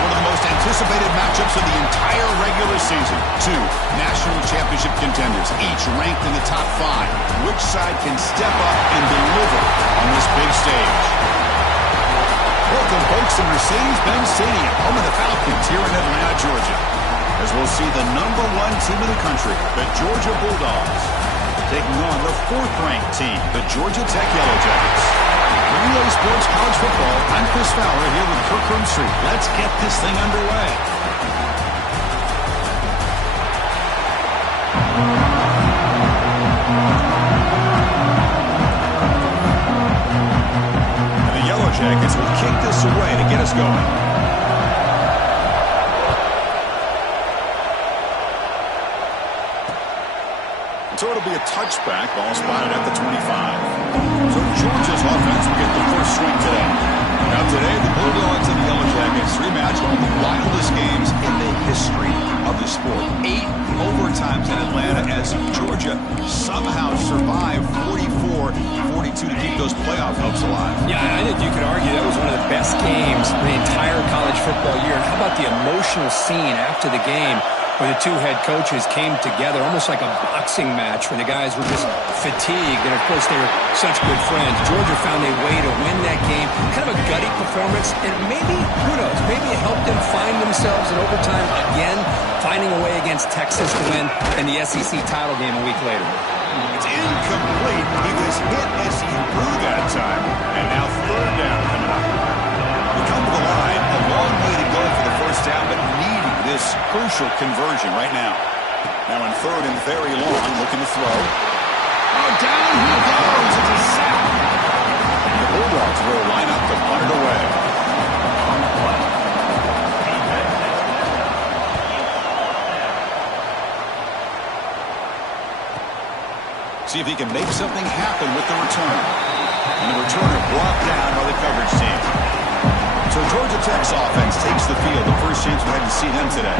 one of the most anticipated matchups of the entire regular season. Two national championship contenders, each ranked in the top 5. Which side can step up and deliver on this big stage? Welcome, folks, to Mercedes-Benz Stadium, home of the Falcons here in Atlanta, Georgia, as we'll see the #1 team in the country, the Georgia Bulldogs, taking on the 4th-ranked team, the Georgia Tech Yellow Jackets. Relay Sports College Football, I'm Chris Fowler here with Kirk Herbstreit. Let's get this thing underway. And the Yellow Jackets will kick this away to get us going. So it'll be a touchback, ball spotted at the 25. So Georgia's offense will get the first swing today. Now today, the Bulldogs and the Yellow Jackets rematch one of the wildest games in the history of the sport. 8 overtimes in Atlanta as Georgia somehow survived 44-42 to keep those playoff hopes alive. Yeah, I think you could argue that was one of the best games the entire college football year. And how about the emotional scene after the game, where the two head coaches came together, almost like a boxing match, where the guys were just fatigued, and of course they were such good friends. Georgia found a way to win that game, kind of a gutty performance, and maybe, who knows, maybe it helped them find themselves in overtime again, finding a way against Texas to win in the SEC title game a week later. It's incomplete. He was hit as he threw that time, and now 3rd down coming up. We come to the line, a long way to go for the first down, but needing this crucial conversion right now. Now in 3rd and very long, looking to throw. Oh, down he goes. It's a sack. And the Bulldogs will line up to punt it away. See if he can make something happen with the return. And the returner brought down by the coverage team. So Georgia Tech's offense takes the field. The first chance we had to see them today.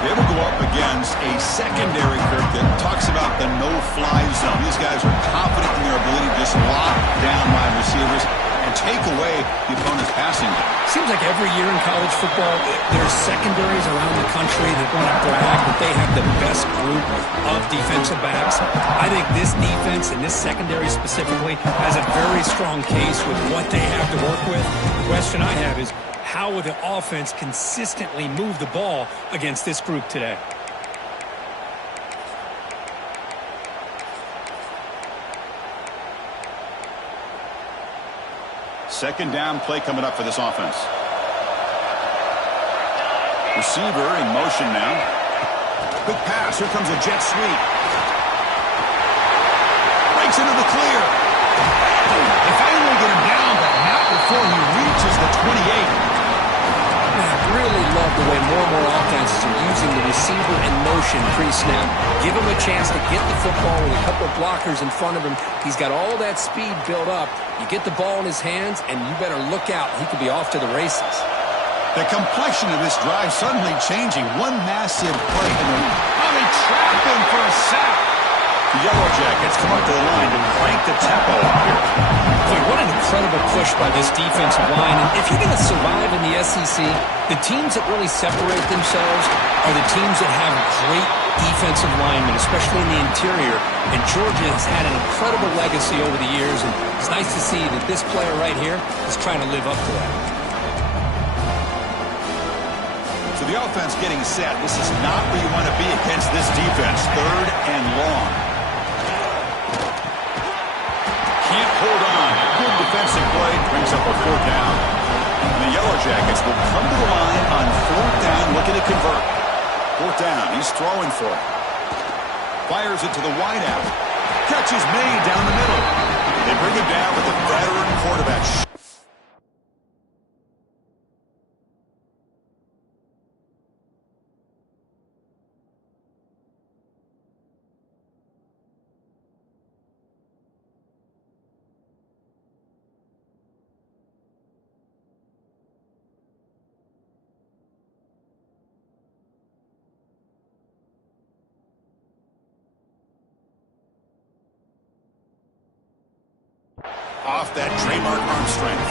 They will go up against a secondary group that talks about the no-fly zone. These guys are confident in their ability to just lock down wide receivers and take away the opponent's passing game. Seems like every year in college football, there's secondaries around the country that want to brag that they have the best group of defensive backs. I think this defense and this secondary specifically has a very strong case with what they have to work with. The question I have is, how will the offense consistently move the ball against this group today? Second down play coming up for this offense. Receiver in motion now. Quick pass. Here comes a jet sweep. Breaks into the clear. They finally get him down, but not before he reaches the 28. I really love the way more and more offenses are using the receiver in motion pre-snap. Give him a chance to get the football with a couple of blockers in front of him. He's got all that speed built up. You get the ball in his hands, and you better look out. He could be off to the races. The complexion of this drive suddenly changing. One massive play. They trap him for a sack. The Yellow Jackets come up to the line to crank the tempo up here. Boy, what an incredible push by this defensive line. And if you're going to survive in the SEC, the teams that really separate themselves are the teams that have great defensive linemen, especially in the interior. And Georgia has had an incredible legacy over the years, and it's nice to see that this player right here is trying to live up to that. So the offense getting set. This is not where you want to be against this defense. 3rd and long. Can't hold on. Good defensive play. Brings up a 4th down. And the Yellow Jackets will come to the line on 4th down, looking to convert. 4th down. He's throwing for it. Fires it to the wideout. Catch is made down the middle. They bring him down with a veteran quarterback. Off that trademark arm strength.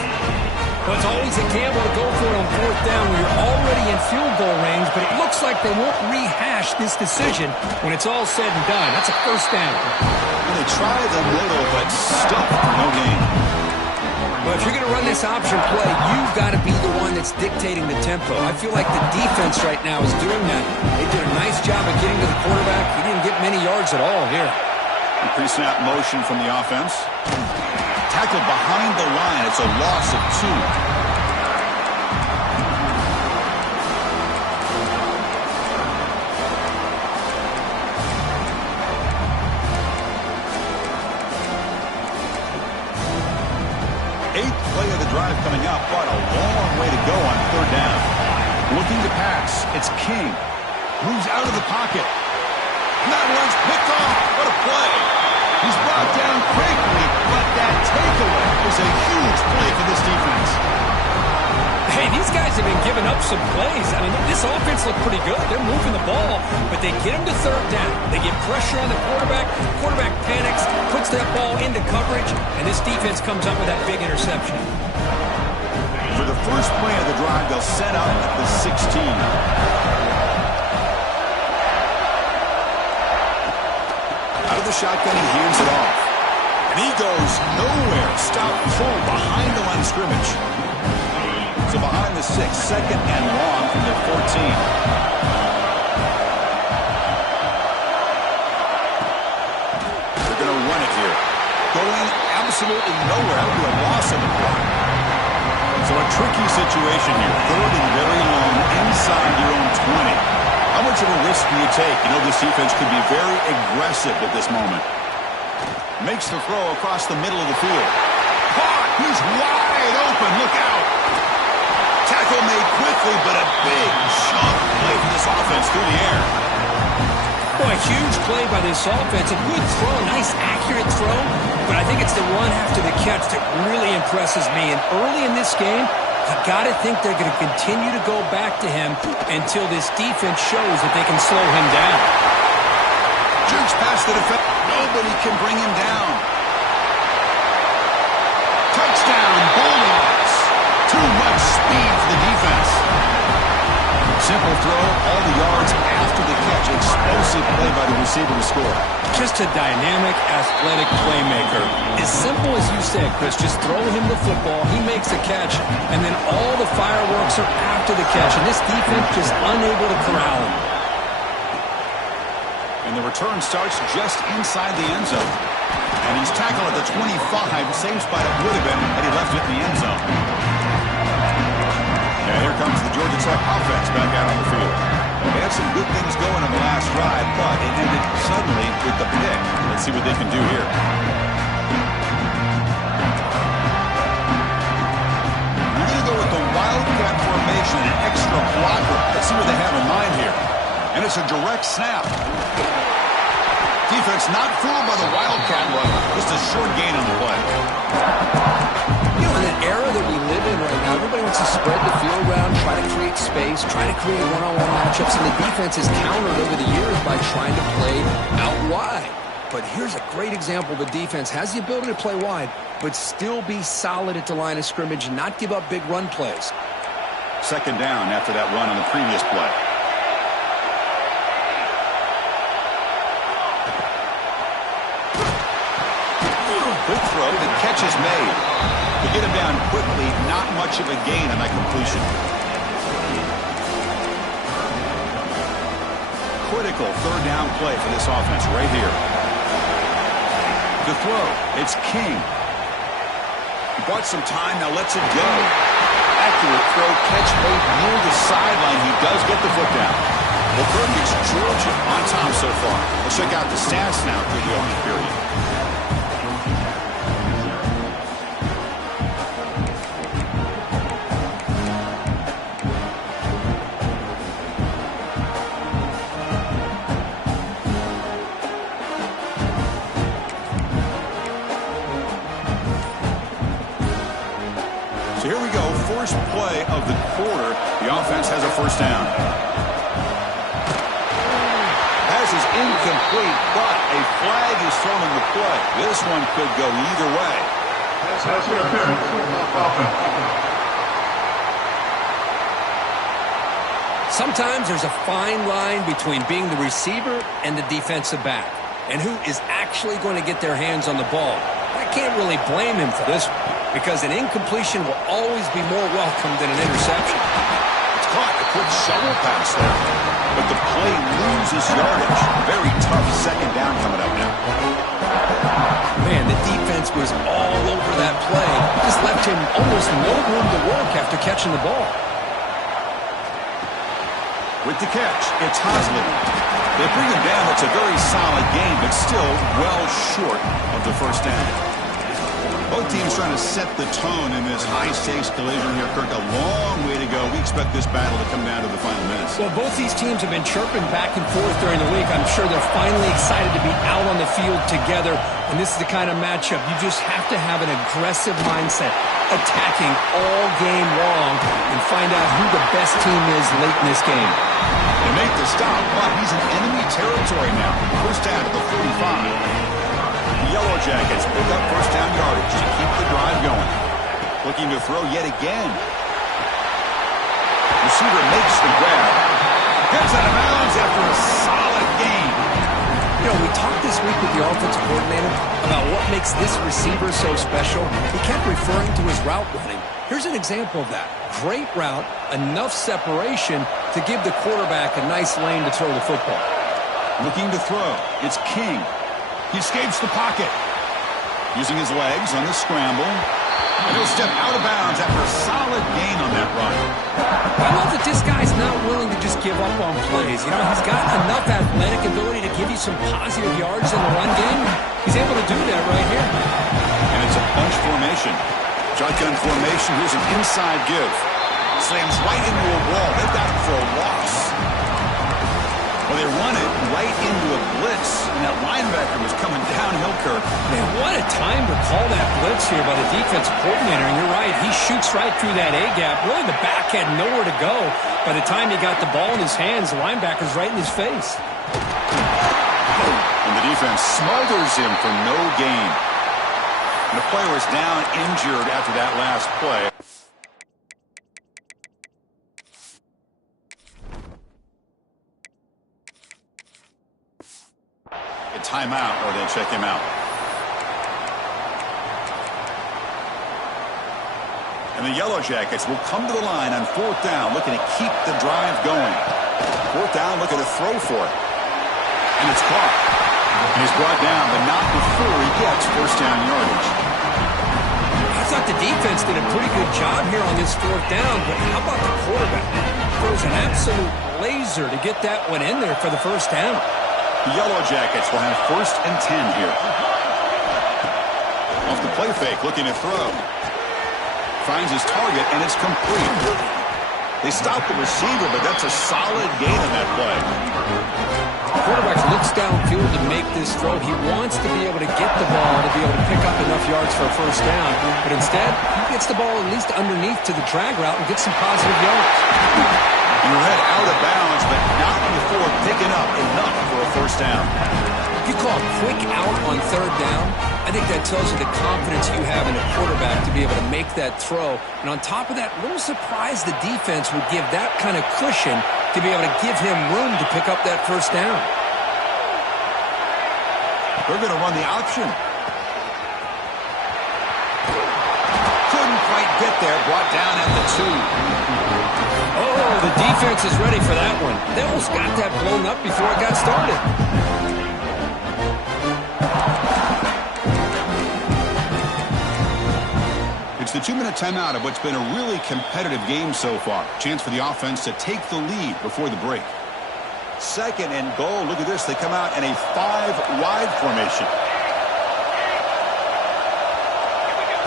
Well, it's always a gamble to go for it on fourth down when you're already in field goal range, but it looks like they won't rehash this decision when it's all said and done. That's a first down. Well, they tried a little, but stuck for no gain. Well, if you're going to run this option play, you've got to be the one that's dictating the tempo. I feel like the defense right now is doing that. They did a nice job of getting to the quarterback. He didn't get many yards at all here. Pre-snap motion from the offense. Tackled behind the line. It's a loss of 2. Eighth play of the drive coming up, but a long way to go on third down. Looking to pass. It's King. Moves out of the pocket. And that one's picked off. What a play. He's brought down quickly, but that takeaway is a huge play for this defense. Hey, these guys have been giving up some plays. I mean, this offense looked pretty good. They're moving the ball, but they get him to third down. They get pressure on the quarterback. Quarterback panics, puts that ball into coverage, and this defense comes up with that big interception. For the first play of the drive, they'll set up at the 16. Out of the shotgun, he hands it off. And he goes nowhere. Stop full behind the line of scrimmage. So behind the 6, second and long from their 14. They're going to run it here. Going absolutely nowhere. That would be a loss of the play. So a tricky situation here. Third and very long inside your own 20. How much of a risk do you take? You know, this defense could be very aggressive at this moment. Makes the throw across the middle of the field. Caught! He's wide open. Look out! Tackle made quickly, but a big chunk play for this offense through the air. Boy, a huge play by this offense. A good throw, nice accurate throw, but I think it's the run after the catch that really impresses me. And early in this game, you got to think they're going to continue to go back to him until this defense shows that they can slow him down. Jerks past the defense. Nobody can bring him down. Touchdown, Bulldogs. Too much speed for the defense. Simple throw, all the yards after the catch. Explosive play by the receiver to score. Just a dynamic, athletic playmaker. As simple as you said, Chris, just throw him the football, he makes a catch, and then all the fireworks are after the catch, and this defense just unable to corral him. And the return starts just inside the end zone. And he's tackled at the 25, same spot it would have been had he left it in the end zone. And here comes the Georgia Tech offense back out on the field. They had some good things going on the last drive, but it ended suddenly with the pick. Let's see what they can do here. We're going to go with the Wildcat formation, an extra blocker. Let's see what they have in mind here. And it's a direct snap. Defense not fooled by the Wildcat run. Just a short gain on the play. You know, in an era that we live in right now, everybody wants to spread the field around, try to create space, try to create one-on-one matchups, and the defense has countered over the years by trying to play out wide. But here's a great example. The defense has the ability to play wide, but still be solid at the line of scrimmage and not give up big run plays. Second down after that run on the previous play. Quick throw, the catch is made. To get him down quickly, not much of a gain on that completion. Critical third down play for this offense right here. To throw, it's King. He bought some time, now lets it go. Accurate throw, catch made near the sideline. He does get the foot down. Well, Perkins, Georgia on top so far. Let's check out the stats now through the opening period. So here we go, first play of the quarter. The offense has a first down. Pass is incomplete, but a flag is thrown in the play. This one could go either way. Sometimes there's a fine line between being the receiver and the defensive back, and who is actually going to get their hands on the ball. I can't really blame him for this one, because an incompletion will always be more welcome than an interception. It's caught. A quick shovel pass there. But the play loses yardage. Very tough second down coming up now. Man, the defense was all over that play. Just left him almost no room to work after catching the ball. With the catch, it's Hosley. They bring him down. It's a very solid game, but still well short of the first down. Both teams trying to set the tone in this high-stakes collision here, Kirk. A long way to go. We expect this battle to come down to the final minutes. Well, both these teams have been chirping back and forth during the week. I'm sure they're finally excited to be out on the field together, and this is the kind of matchup you just have to have an aggressive mindset, attacking all game long, and find out who the best team is late in this game. They make the stop, but he's in enemy territory now. First down at the 45. The Yellow Jackets pick up first down yardage to keep the drive going. Looking to throw yet again. Receiver makes the grab. Gets out of bounds after a solid gain. You know, we talked this week with the offensive coordinator about what makes this receiver so special. He kept referring to his route running. Here's an example of that. Great route, enough separation to give the quarterback a nice lane to throw the football. Looking to throw. It's King. He escapes the pocket. Using his legs on the scramble. And he'll step out of bounds after a solid gain on that run. I love that this guy's not willing to just give up on plays. You know, he's got enough athletic ability to give you some positive yards in the run game. He's able to do that right here. And it's a bunch formation. Shotgun formation. Here's an inside give. Slams right into a wall. They've got him for a loss. Well, they run it right into a blitz, and that linebacker was coming downhill, Kirk. Man, what a time to call that blitz here by the defensive coordinator. And you're right, he shoots right through that A-gap. Really, the back had nowhere to go. By the time he got the ball in his hands, the linebacker's right in his face. And the defense smothers him for no gain. And the player was down injured after that last play. Timeout, or they'll check him out. And the Yellow Jackets will come to the line on fourth down, looking to keep the drive going. Fourth down, looking to throw for it. And it's caught. And he's brought down, but not before he gets first down yardage. I thought the defense did a pretty good job here on this fourth down, but how about the quarterback? Throws an absolute laser to get that one in there for the first down. The Yellow Jackets will have first and 10 here. Off the play fake, looking to throw. Finds his target, and it's complete. They stop the receiver, but that's a solid gain on that play. The quarterback looks downfield to make this throw. He wants to be able to get the ball to be able to pick up enough yards for a first down. But instead, he gets the ball at least underneath to the drag route and gets some positive yards. And you're head out of bounds, but not before picking up enough for a first down. If you call a quick out on third down, I think that tells you the confidence you have in a quarterback to be able to make that throw. And on top of that, a little surprised the defense would give that kind of cushion to be able to give him room to pick up that first down. They're going to run the option. Couldn't quite get there, brought down at the 2. Oh, the defense is ready for that one. They almost got that blown up before it got started. It's the 2-minute timeout of what's been a really competitive game so far. Chance for the offense to take the lead before the break. Second and goal. Look at this. They come out in a 5-wide formation.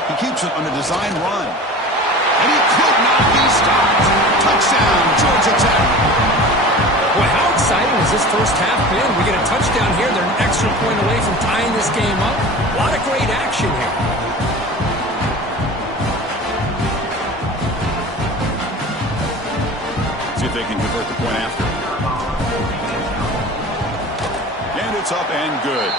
He keeps it on a design run. And he could not be stopped. Touchdown, Georgia Tech. Boy, how exciting has this first half been? We get a touchdown here. They're an extra point away from tying this game up. A lot of great action here. See if they can convert the point after. And it's up and good.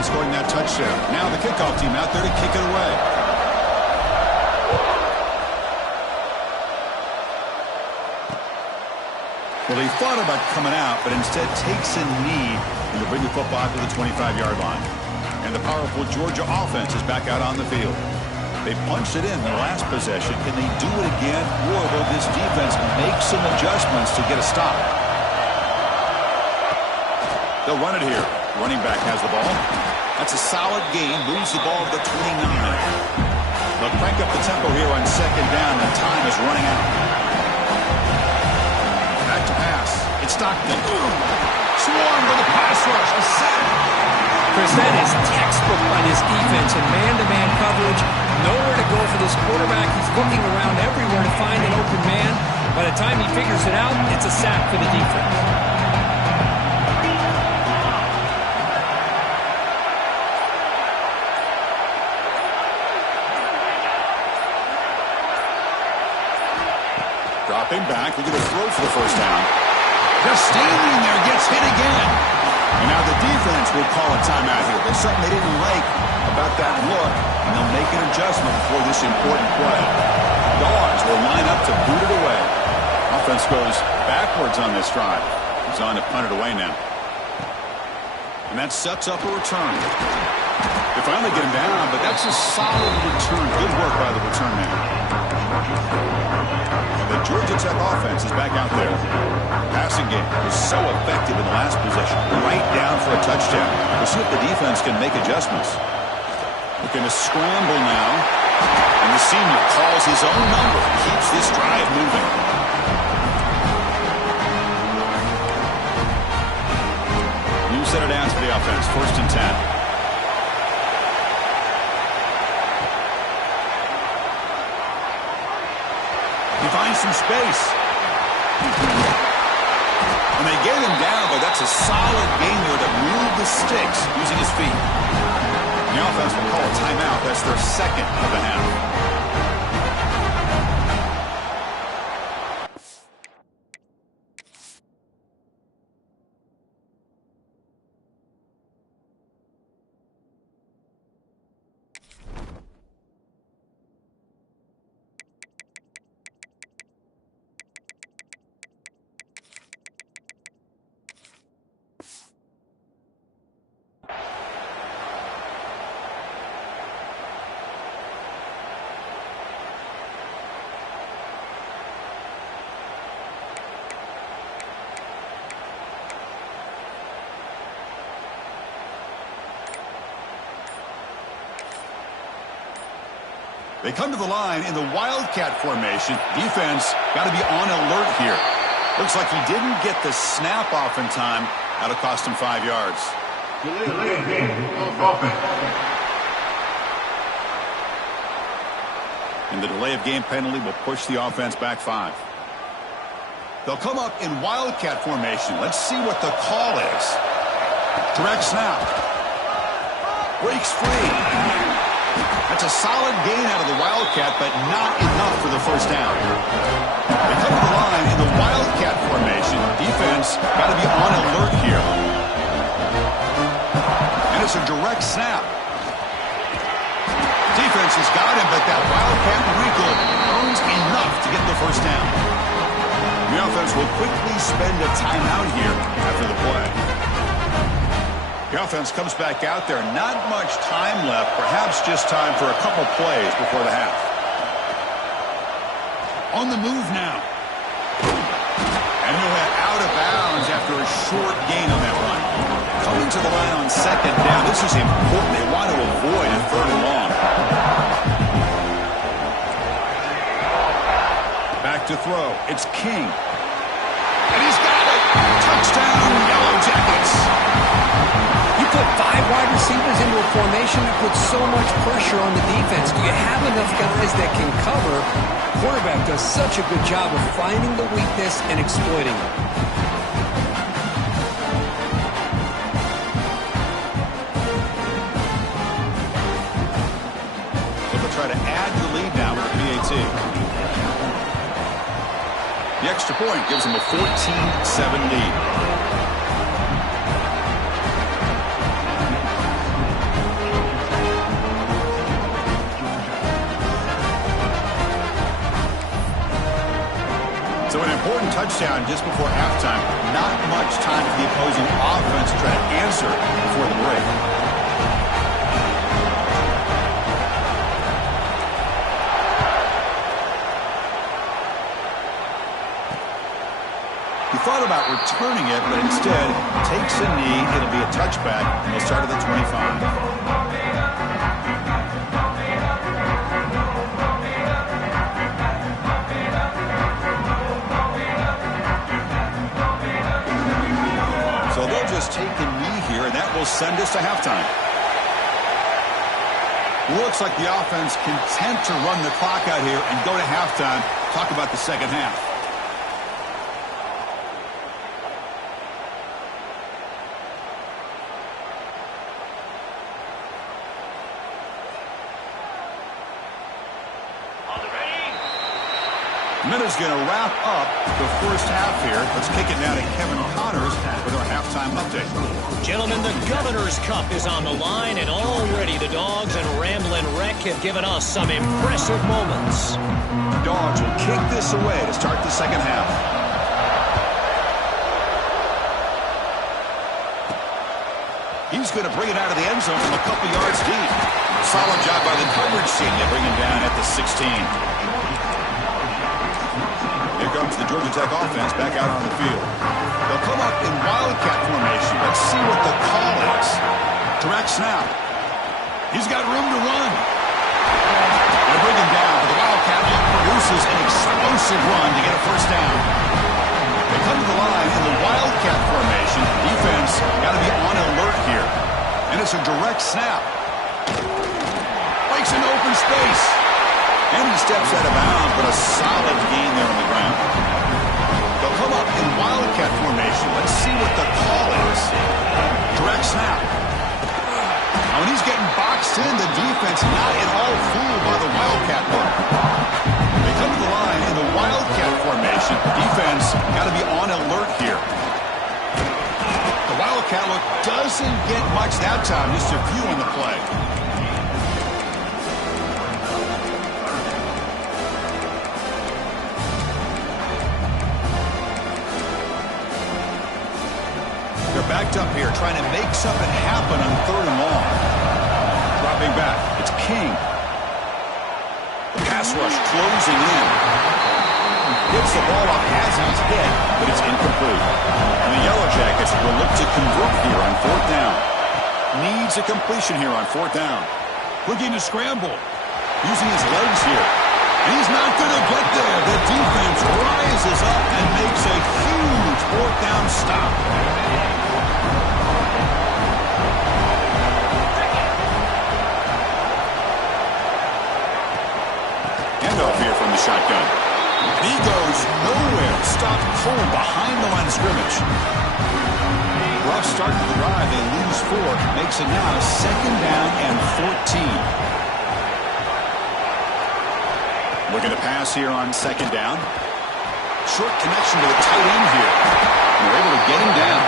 in scoring that touchdown. Now the kickoff team out there to kick it away. Well, he thought about coming out, but instead takes a knee and to bring the football to the 25-yard line. And the powerful Georgia offense is back out on the field. They punched it in the last possession. Can they do it again? Or will this defense make some adjustments to get a stop? They'll run it here. Running back has the ball. That's a solid gain. Moves the ball to the 29. They'll crank up the tempo here on second down. The time is running out. Back to pass. It's Stockton. Swarmed by the pass rush. A sack. Chris, that is textbook by this defense in man-to-man coverage. Nowhere to go for this quarterback. He's looking around everywhere to find an open man. By the time he figures it out, it's a sack for the defense. Dropping back. Look at the throw for the first down. Just standing there. Gets hit again. And now the defense will call a timeout here. There's something they didn't like about that look, and they'll make an adjustment for this important play. Dogs will line up to boot it away. Offense goes backwards on this drive. He's on to punt it away now. And that sets up a return. They finally get him down, but that's a solid return. Good work by the return man. The Georgia Tech offense is back out there. Passing game was so effective in the last possession. Right down for a touchdown. We'll see if the defense can make adjustments. Looking to scramble now. And the senior calls his own number. Keeps this drive moving. New set of downs for the offense. 1st and 10. Finds some space. And they get him down, but that's a solid gain there to move the sticks using his feet. The offense will call a timeout. That's their second of the half. They come to the line in the Wildcat formation. Defense got to be on alert here. Looks like he didn't get the snap off in time. That'll cost him 5 yards. And the delay of game penalty will push the offense back 5. They'll come up in Wildcat formation. Let's see what the call is. Direct snap. Breaks free. That's a solid gain out of the Wildcat, but not enough for the first down. They come to the line in the Wildcat formation. Defense got to be on alert here. And it's a direct snap. Defense has got him, but that Wildcat wrinkle earns enough to get the first down. The offense will quickly spend a timeout here after the play. The offense comes back out there. Not much time left. Perhaps just time for a couple plays before the half. On the move now. And he'll head out of bounds after a short gain on that run. Coming to the line on second down. This is important. They want to avoid a 3rd and long. Back to throw. It's King. And he's got it. Touchdown, Yellow Jackets. You put 5 wide receivers into a formation that puts so much pressure on the defense. Do you have enough guys that can cover? Quarterback does such a good job of finding the weakness and exploiting it. So they'll try to add the lead now with the PAT. The extra point gives them a 14-7 lead. touchdown just before halftime. Not much time for the opposing offense to try to answer before the break. He thought about returning it, but instead takes a knee. It'll be a touchback, and he'll start at the 25. Take a knee here, and that will send us to halftime. Looks like the offense content to run the clock out here and go to halftime. Talk about the second half. Minute's going to wrap up the first half here. Let's kick it now to Kevin Connors with our halftime update. Gentlemen, the Governor's Cup is on the line, and already the Dogs and Ramblin' Wreck have given us some impressive moments. Dogs will kick this away to start the second half. He's going to bring it out of the end zone from a couple yards deep. Solid job by the coverage team. They bring him down at the 16. Here comes the Georgia Tech offense back out on the field. They'll come up in wildcat formation. Let's see what the call is. Direct snap. He's got room to run. They bring him down, but the wildcat produces an explosive run to get a first down. They come to the line in the wildcat formation. Defense got to be on alert here. And it's a direct snap. Breaks into open space. And he steps out of bounds, but a solid gain there on the ground. They'll come up in wildcat formation. Let's see what the call is. Direct snap. Now, when he's getting boxed in, the defense not at all fooled by the wildcat look. They come to the line in the wildcat formation. Defense got to be on alert here. The wildcat look doesn't get much that time, just a few on the play. Backed up here, trying to make something happen on third and long. Dropping back, it's King. The pass rush closing in. Gets the ball off as he's hit, but it's incomplete. And the Yellow Jackets will look to convert here on fourth down. Needs a completion here on fourth down. Looking to scramble. Using his legs here. And he's not going to get there. The defense rises up and makes a huge fourth down stop. Handoff here from the shotgun. And he goes nowhere. Stopped cold behind the line of scrimmage. Rough start to the drive. They lose 4. Makes it now second down and 14. Looking to pass here on second down. Short connection to the tight end here. And they're able to get him down.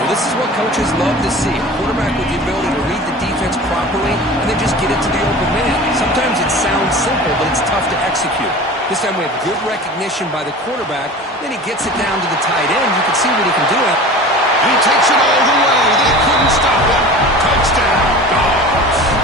Well, this is what coaches love to see. A quarterback with the ability to read the defense properly and then just get it to the open man. Sometimes it sounds simple, but it's tough to execute. This time we have good recognition by the quarterback. Then he gets it down to the tight end. You can see what he can do. And he takes it all the way. They couldn't stop him. Touchdown, Dogs.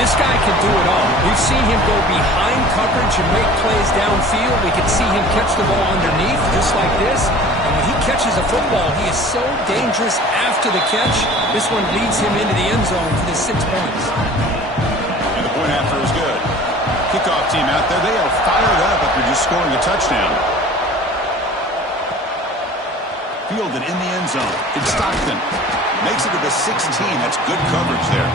This guy can do it all. We've seen him go behind coverage and make plays downfield. We can see him catch the ball underneath just like this. And when he catches a football, he is so dangerous after the catch. This one leads him into the end zone for the 6 points. And the point after is good. Kickoff team out there. They are fired up after just scoring a touchdown. Fielded in the end zone. It's Stockton. Makes it to the 16. That's good coverage there.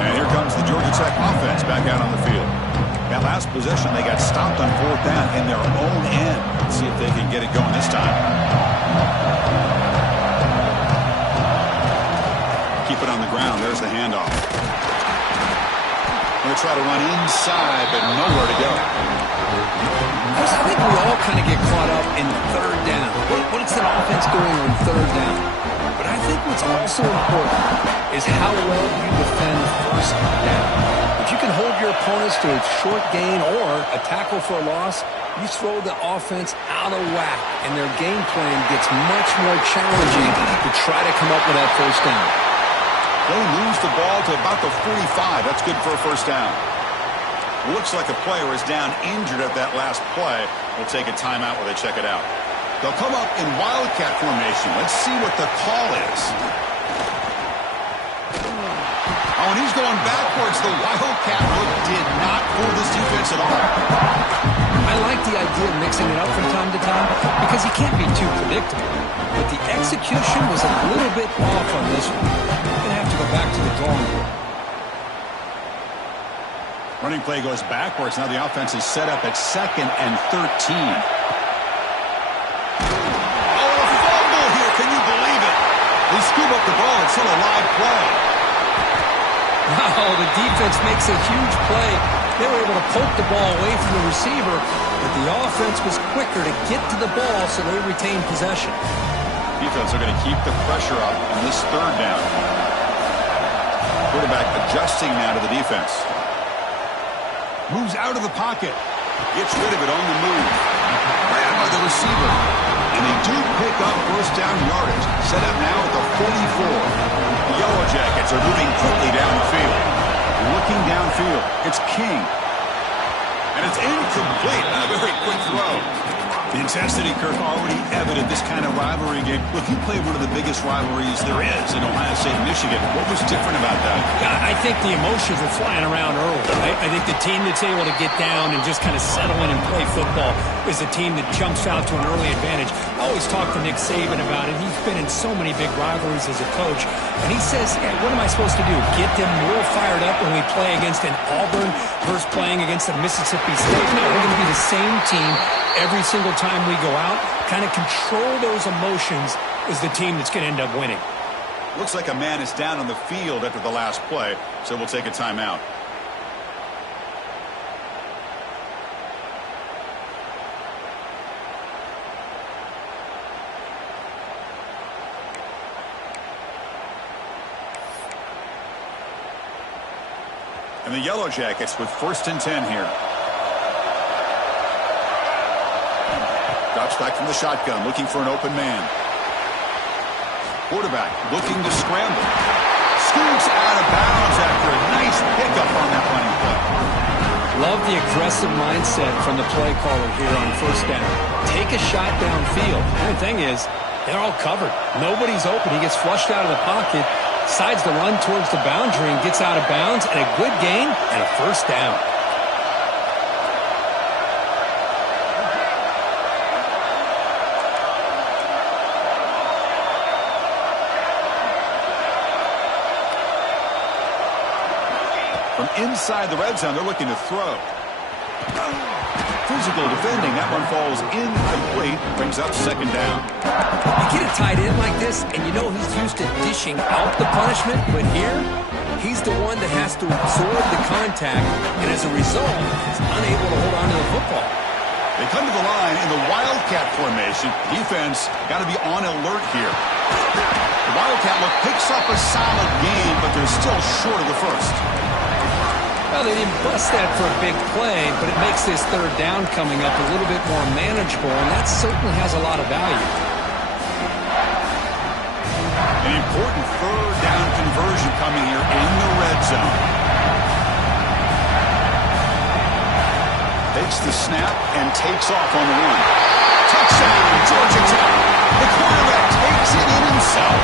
And here comes the Georgia Tech offense back out on the field. That last possession, they got stopped on fourth down in their own end. Let's see if they can get it going this time. Keep it on the ground. There's the handoff. Going to try to run inside, but nowhere to go. I think we all kind of get caught up in third down. What is an offense doing on third down? But I think what's also important is how well you defend first down. If you can hold your opponents to a short gain or a tackle for a loss, you throw the offense out of whack, and their game plan gets much more challenging to try to come up with that first down. They moves the ball to about the 45. That's good for a first down. Looks like a player is down injured at that last play. We'll take a timeout while they check it out. They'll come up in Wildcat formation. Let's see what the call is. Oh, and he's going backwards. The Wildcat look did not fool this defense at all. I like the idea of mixing it up from time to time because he can't be too predictable. But the execution was a little bit off on this one. We're going to have to go back to the drawing board. Running play goes backwards. Now the offense is set up at 2nd and 13. They scoop up the ball. It's still a live play. Wow, the defense makes a huge play. They were able to poke the ball away from the receiver, but the offense was quicker to get to the ball, so they retained possession. Defense are going to keep the pressure up on this third down. Quarterback adjusting now to the defense. Moves out of the pocket. Gets rid of it on the move. Grabbed by the receiver. And they do pick up first down yardage. Set up now at the 44. The Yellow Jackets are moving quickly down the field. Looking downfield. It's King. And it's incomplete. A very quick throw. The intensity, Kirk, already evident this kind of rivalry game. Look, you played one of the biggest rivalries there is in Ohio State and Michigan. What was different about that? Yeah, I think the emotions were flying around early. I think the team that's able to get down and just kind of settle in and play football is a team that jumps out to an early advantage. I always talk to Nick Saban about it. He's been in so many big rivalries as a coach. And he says, hey, what am I supposed to do? Get them real fired up when we play against an Auburn versus playing against a Mississippi State? No, we're going to be the same team every single time we go out. Kind of control those emotions is the team that's going to end up winning. Looks like a man is down on the field after the last play, so we'll take a timeout. And the Yellow Jackets with 1st and 10 here. Drops back from the shotgun, looking for an open man. Quarterback looking to scramble. Scoots out of bounds after a nice pickup on that running play. Love the aggressive mindset from the play caller here on first down. Take a shot downfield. The thing is, they're all covered. Nobody's open. He gets flushed out of the pocket, decides to run towards the boundary and gets out of bounds, and a good gain and a first down. From inside the red zone, they're looking to throw. Physical defending. That one falls incomplete. Brings up 2nd down. You get a tight end like this, and you know he's used to dishing out the punishment, but here, he's the one that has to absorb the contact, and as a result, he's unable to hold on to the football. They come to the line in the Wildcat formation. Defense got to be on alert here. The Wildcat look picks up a solid gain, but they're still short of the first. Well, they didn't bust that for a big play, but it makes this third down coming up a little bit more manageable, and that certainly has a lot of value. An important third down conversion coming here in the red zone. Takes the snap and takes off on the run. Touchdown, Georgia Tech. The quarterback takes it in himself.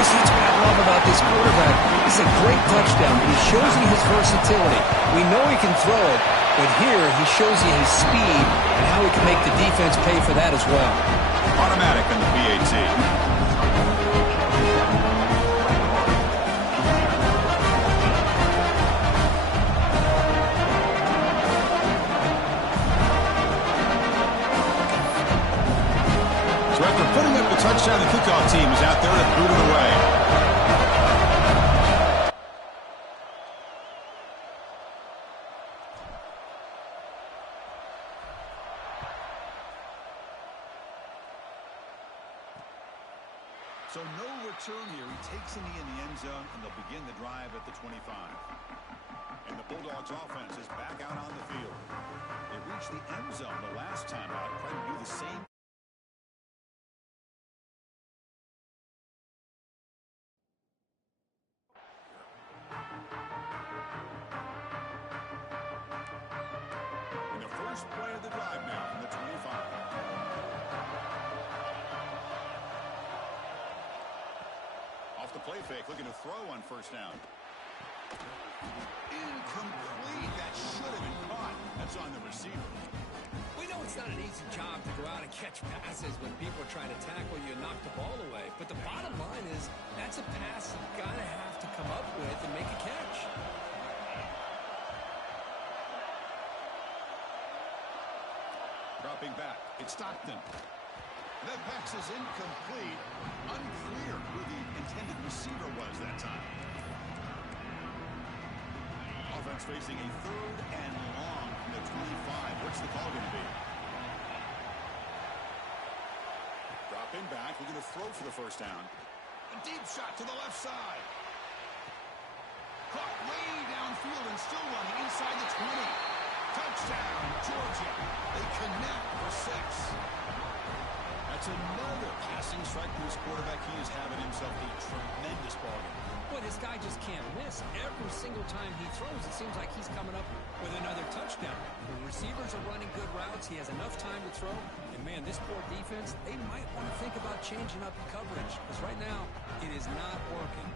Chris, that's what I love about this quarterback. It's a great touchdown, but he shows you his versatility. We know he can throw it, but here he shows you his speed and how he can make the defense pay for that as well. Automatic on the PAT. After putting up the touchdown, the kickoff team is out there to boot it away. So no return here. He takes a knee in the end zone, and they'll begin the drive at the 25. And the Bulldogs offense is back out on the field. They reached the end zone the last time out, trying to do the same. And the first play of the drive now from the 25. Off the play fake, looking to throw on first down. Incomplete. That should have been caught. That's on the receiver. We know it's not an easy job to go out and catch passes when people are trying to tackle you and knock the ball away. But the bottom line is that's a pass you've got to have to come up with and make a catch. Dropping back, it's Stockton. That pass is incomplete. Unclear who the intended receiver was that time. Offense facing a 3rd and long from the 25. What's the call going to be? Dropping back, we're going to throw for the first down. A deep shot to the left side. Caught way downfield and still running inside the 20. Touchdown, Georgia. They connect for 6. That's another passing strike to his quarterback. He is having himself a tremendous ball game. Boy, this guy just can't miss. Every single time he throws, it seems like he's coming up with another touchdown. The receivers are running good routes. He has enough time to throw. And, man, this poor defense, they might want to think about changing up the coverage. Because right now, it is not working.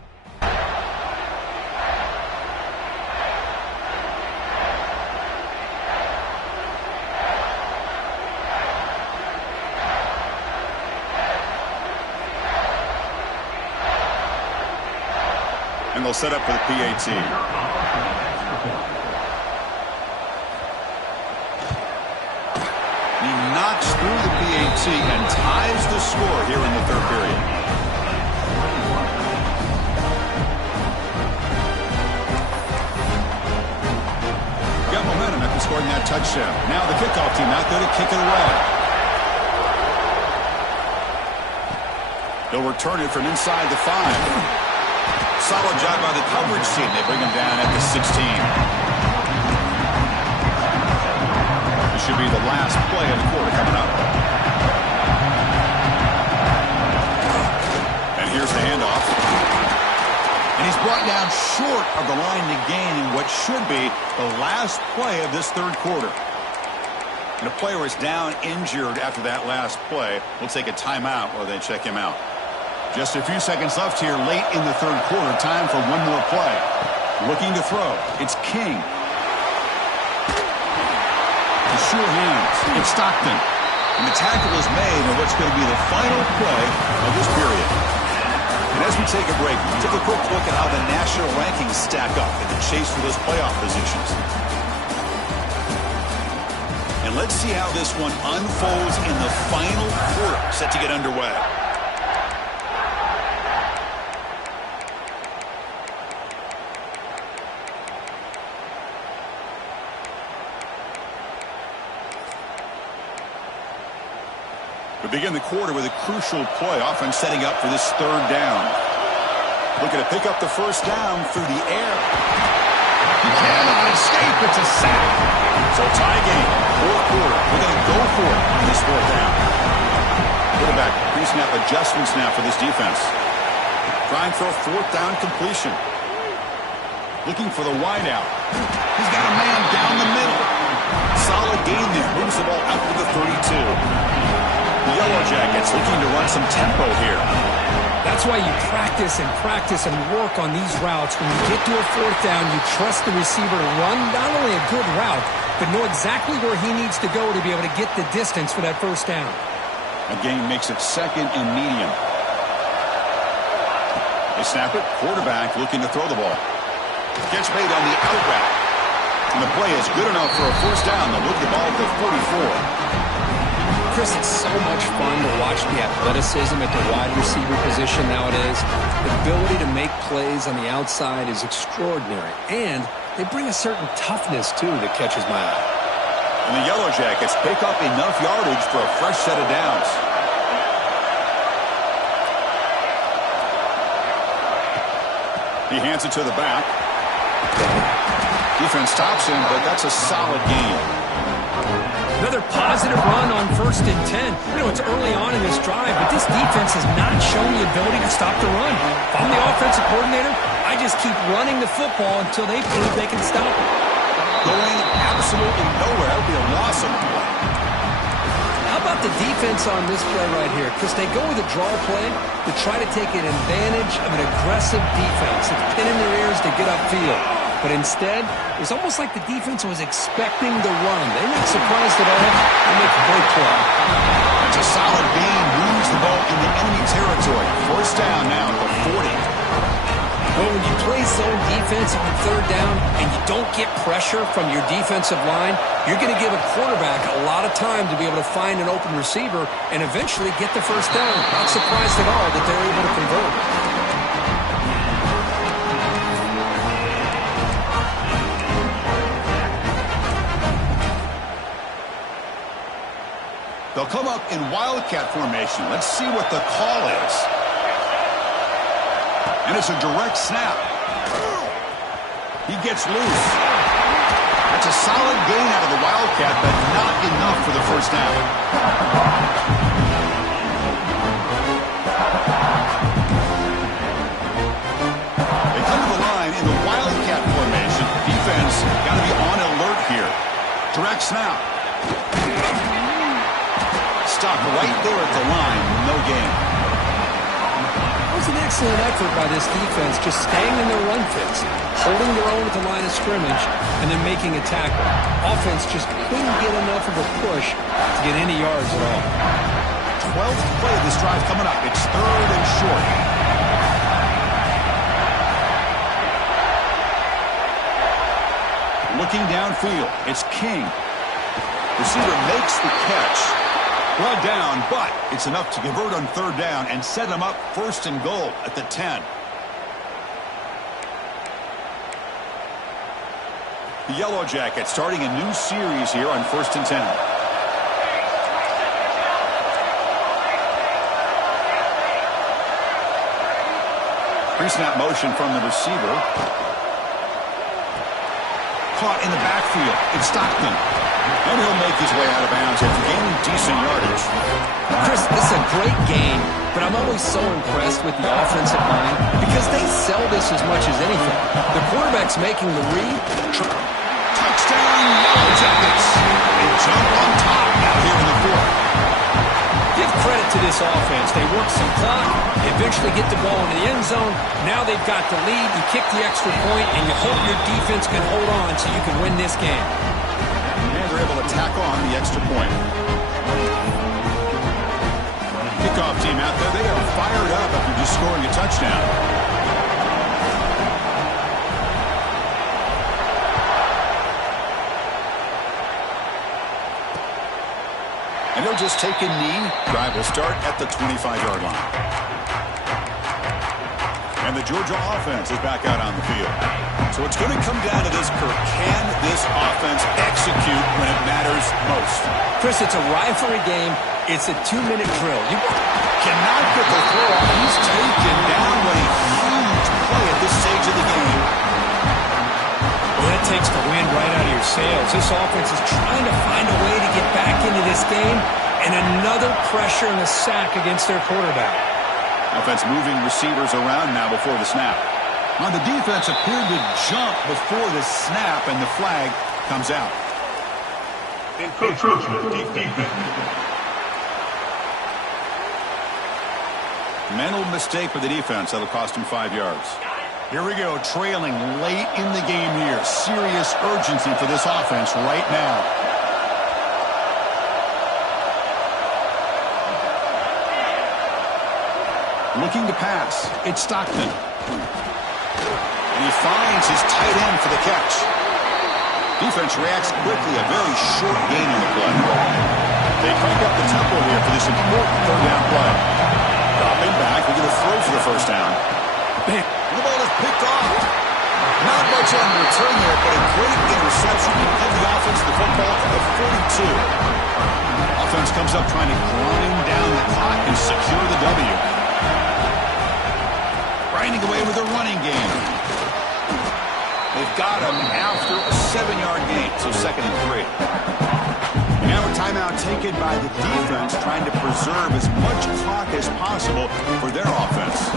And they'll set up for the PAT. He knocks through the PAT and ties the score here in the 3rd period. Got momentum after scoring that touchdown. Now the kickoff team out there to kick it away. They'll return it from inside the 5. Solid job by the coverage team. They bring him down at the 16. This should be the last play of the quarter coming up. And here's the handoff. And he's brought down short of the line to gain in what should be the last play of this 3rd quarter. And a player is down injured after that last play. We'll take a timeout while they check him out. Just a few seconds left here late in the 3rd quarter. Time for one more play. Looking to throw. It's King. The sure hands. It's Stockton. And the tackle is made on what's going to be the final play of this period. And as we take a break, take a quick look at how the national rankings stack up in the chase for those playoff positions. And let's see how this one unfolds in the final quarter set to get underway. We begin the quarter with a crucial play, often setting up for this 3rd down. Looking to pick up the first down through the air. He cannot escape. It's a sack. So tie game, 4th quarter. We're going to go for it on this 4th down. Quarterback pre-snap adjustments now for this defense. Trying for a 4th down completion. Looking for the wide out. He's got a man down the middle. Solid gain there. Moves the ball out to the 32. The Yellow Jackets looking to run some tempo here. That's why you practice and work on these routes. When you get to a 4th down, you trust the receiver to run not only a good route, but know exactly where he needs to go to be able to get the distance for that first down. Again, makes it 2nd and medium. They snap it. Quarterback looking to throw the ball. Catch made on the out route. And the play is good enough for a first down. They'll move the ball to 44. Chris, it's so much fun to watch the athleticism at the wide receiver position nowadays. The ability to make plays on the outside is extraordinary. And they bring a certain toughness, too, that catches my eye. And the Yellow Jackets pick up enough yardage for a fresh set of downs. He hands it to the back. Defense stops him, but that's a solid gain. Another positive run on 1st and 10. You know, it's early on in this drive, but this defense has not shown the ability to stop the run. If I'm the offensive coordinator, I just keep running the football until they prove they can stop it. Going absolutely nowhere. That would be a loss of play. How about the defense on this play right here? Chris, they go with a draw play to try to take an advantage of an aggressive defense. It's pinning their ears to get upfield. But instead, it's almost like the defense was expecting the run. They're not surprised at all. They make a great play. That's a solid gain. Moves the ball in the enemy territory. 1st down now at the 40. Well, when you play zone defense on 3rd down and you don't get pressure from your defensive line, you're going to give a quarterback a lot of time to be able to find an open receiver and eventually get the 1st down. Not surprised at all that they're able to convert. They'll come up in Wildcat formation. Let's see what the call is. And it's a direct snap. He gets loose. That's a solid gain out of the Wildcat, but not enough for the 1st down. They come to the line in the Wildcat formation. Defense got to be on alert here. Direct snap. Stopped right there at the line. No gain. It was an excellent effort by this defense, just staying in their run fits, holding their own at the line of scrimmage, and then making a tackle. Offense just couldn't get enough of a push to get any yards at all. 12th play of this drive coming up. It's 3rd and short. Looking downfield, it's King. Receiver makes the catch. Brought down, but it's enough to convert on 3rd down and set him up 1st and goal at the 10. The Yellow Jackets starting a new series here on 1st and 10. Pre-snap motion from the receiver. Caught in the backfield. It's Stockton. And he'll make his way out of bounds after gaining decent yardage. Chris, this is a great game, but I'm always so impressed with the offensive line because they sell this as much as anything. The quarterback's making the read. Touchdown, Yellow Jackets. They jump on top now here in the 4th. Give credit to this offense. They work some clock, eventually get the ball into the end zone. Now they've got the lead. You kick the extra point, and you hope your defense can hold on so you can win this game. And they're able to tack on the extra point. Kickoff team out there. They are fired up after just scoring a touchdown. And they'll just take a knee. Drive will start at the 25-yard line. And the Georgia offense is back out on the field. So it's going to come down to this, Kirk. Can this offense execute when it matters most? Chris, it's a rivalry game. It's a 2-minute drill. You cannot get the throw off. He's taken down with a huge play at this stage of the game. Well, that takes the wind right out of your sails. This offense is trying to find a way to get back into this game, and another pressure and a sack against their quarterback. Offense moving receivers around now before the snap. Now the defense appeared to jump before the snap, and the flag comes out. Encroachment defense. Mental mistake for the defense. That'll cost him 5 yards. Here we go, trailing late in the game here. Serious urgency for this offense right now. Looking to pass. It's Stockton. And he finds his tight end for the catch. Defense reacts quickly. A very short gain on the play. They crank up the tempo here for this important 3rd down play. Dropping back. We get a throw for the 1st down. The ball is picked off. Not much on the return there, but a great interception to give the offense the football at the 42. Offense comes up trying to grind down the clock and secure the W. Grinding away with a running game. 2nd and 3. And now a timeout taken by the defense, trying to preserve as much clock as possible for their offense.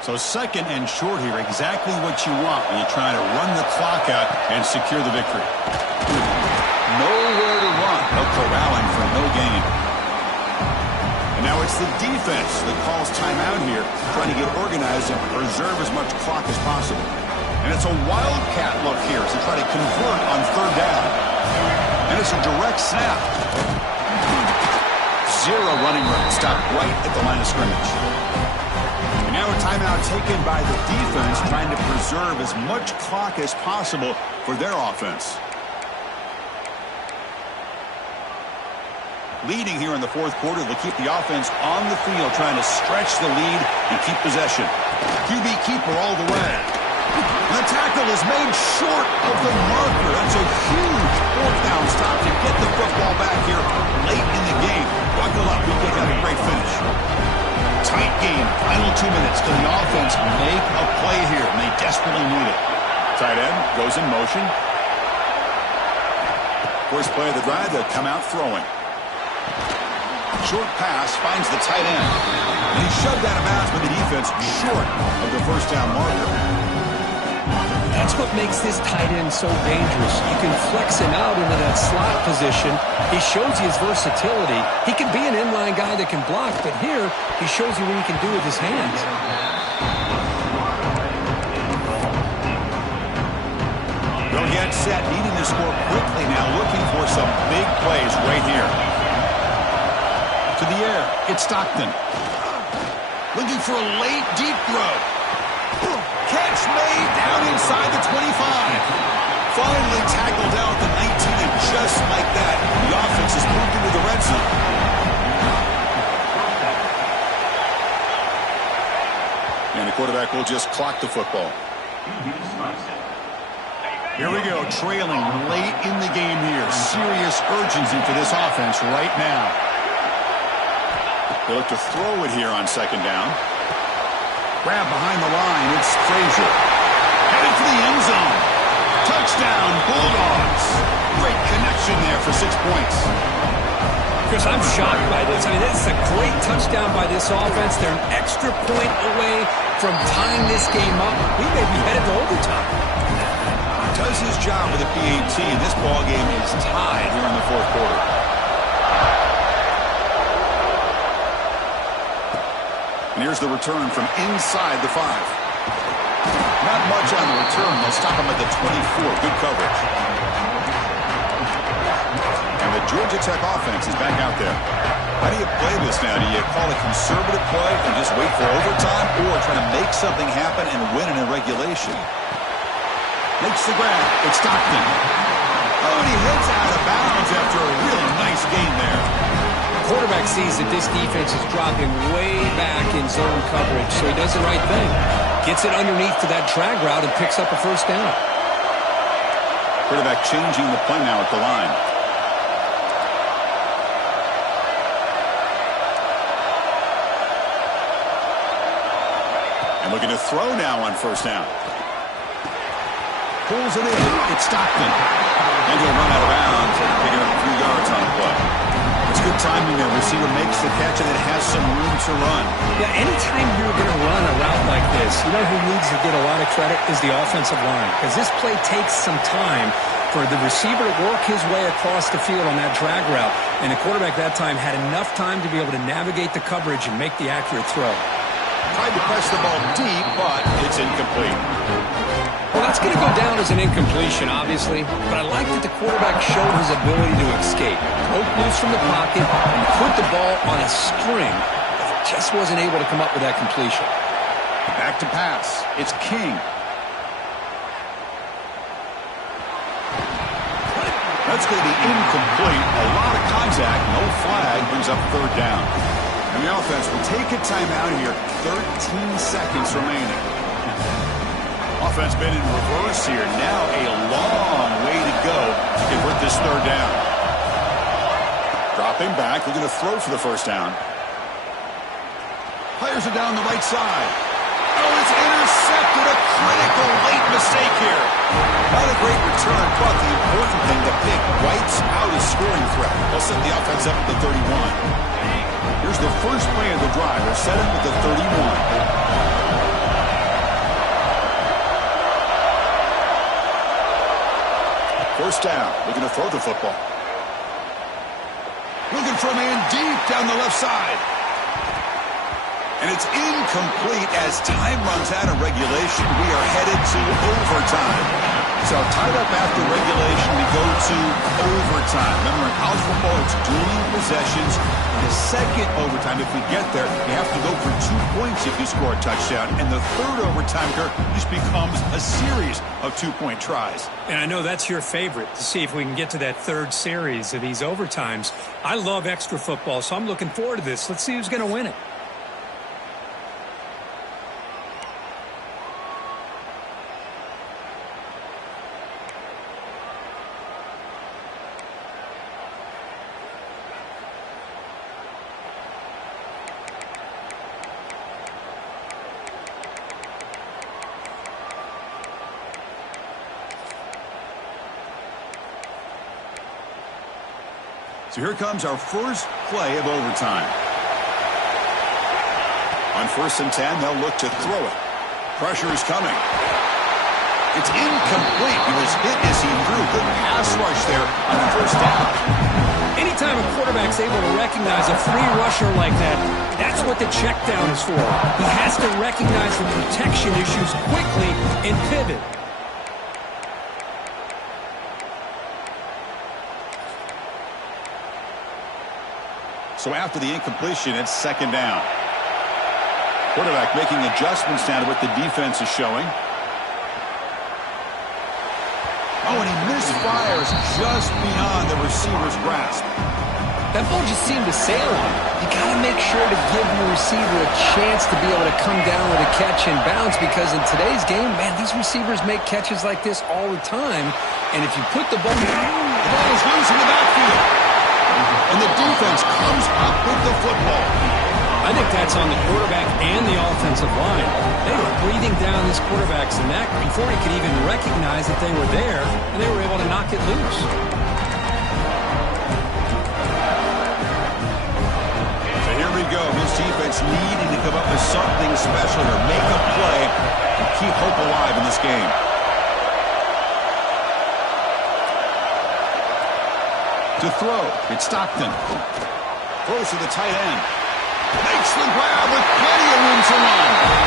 So 2nd and short here, exactly what you want when you're trying to run the clock out and secure the victory. Nowhere to run. No corralling for no gain. And now it's the defense that calls timeout here, trying to get organized and preserve as much clock as possible. And it's a wildcat look here as they try to convert on 3rd down. And it's a direct snap. 0 running room. Stopped right at the line of scrimmage. And now a timeout taken by the defense, trying to preserve as much clock as possible for their offense. Leading here in the 4th quarter, they'll keep the offense on the field, trying to stretch the lead and keep possession. QB keeper all the way. The tackle is made short of the marker. That's a huge 4th down stop to get the football back here late in the game. Buckle up, we could have a great finish. Tight game, final 2 minutes. Can the offense make a play here? And they desperately need it. Tight end goes in motion. First play of the drive, they'll come out throwing. Short pass finds the tight end. And he shoved out of bounds by the defense short of the 1st down marker. That's what makes this tight end so dangerous. You can flex him out into that slot position. He shows you his versatility. He can be an inline guy that can block, but here he shows you what he can do with his hands. They'll get set, needing to score quickly now, looking for some big plays right here. To the air, it's Stockton. Looking for a late, deep throw. Catch made down inside the 25. Finally tackled out the 19, and just like that, the offense is moved into the red zone. And the quarterback will just clock the football. Here we go, trailing late in the game here. Serious urgency for this offense right now. They look to throw it here on 2nd down. Grab behind the line. It's Frazier. Headed for the end zone. Touchdown, Bulldogs. Great connection there for 6 points. Chris, I'm shocked by this. I mean, this is a great touchdown by this offense. They're an extra point away from tying this game up. We may be headed to overtime. Does his job with the PAT, and this ball game is tied here in the 4th quarter. And here's the return from inside the 5. Not much on the return. They'll stop him at the 24. Good coverage. And the Georgia Tech offense is back out there. How do you play this now? Do you call a conservative play and just wait for overtime, or try to make something happen and win in regulation? Makes the grab. It's Stockton. Oh, and he hits out of bounds after a really nice gain there. Quarterback sees that this defense is dropping way back in zone coverage, so he does the right thing. Gets it underneath to that drag route and picks up a 1st down. Quarterback changing the play now at the line. And looking to throw now on 1st down. Pulls it in. It's Stockton. And he'll run out of bounds, picking up a few yards on the play. It's good timing there. Receiver makes the catch, and it has some room to run. Yeah, anytime you're going to run a route like this, you know who needs to get a lot of credit is the offensive line. Because this play takes some time for the receiver to work his way across the field on that drag route. And the quarterback that time had enough time to be able to navigate the coverage and make the accurate throw. Tried to press the ball deep, but it's incomplete. Well, that's going to go down as an incompletion, obviously, but I like that the quarterback showed his ability to escape. Broke loose from the pocket and put the ball on a string, but just wasn't able to come up with that completion. Back to pass. It's King. That's going to be incomplete. A lot of contact, no flag, brings up 3rd down. And the offense will take a timeout here. 13 seconds remaining. Offense been in reverse here. Now a long way to go to convert this 3rd down. Dropping back, looking to throw for the 1st down. Fires it down the right side. Oh, it's intercepted. A critical late mistake here. Not a great return, but the important thing, the pick wipes out a scoring threat. They'll set the offense up at the 31. Here's the first play of the drive. They're set up at the 31. First down, looking to throw the football. Looking for a man deep down the left side. And it's incomplete as time runs out of regulation. We are headed to overtime. So tied up after regulation, we go to overtime. Remember, in college football, it's dueling possessions. In the second overtime, if we get there, you have to go for 2 points if you score a touchdown. And the third overtime, just becomes a series of 2-point tries. And I know that's your favorite, to see if we can get to that third series of these overtimes. I love extra football, so I'm looking forward to this. Let's see who's going to win it. So here comes our first play of overtime. On 1st and 10, they'll look to throw it. Pressure is coming. It's incomplete. He was hit as he threw. Good pass rush there on the first down. Anytime a quarterback's able to recognize a free rusher like that, that's what the check down is for. He has to recognize the protection issues quickly and pivot. So after the incompletion, it's 2nd down. Quarterback making adjustments now to what the defense is showing. Oh, and he misfires just beyond the receiver's grasp. That ball just seemed to sail on him. You got to make sure to give your receiver a chance to be able to come down with a catch and bounce, because in today's game, man, these receivers make catches like this all the time. And if you put the ball is loose in the backfield. And the defense comes up with the football. I think that's on the quarterback and the offensive line. They were breathing down this quarterback's neck before he could even recognize that they were there, and they were able to knock it loose. So here we go. This defense needing to come up with something special or make a play and keep hope alive in this game. To throw, it's Stockton. Throws to the tight end. Makes the grab with plenty of room to run.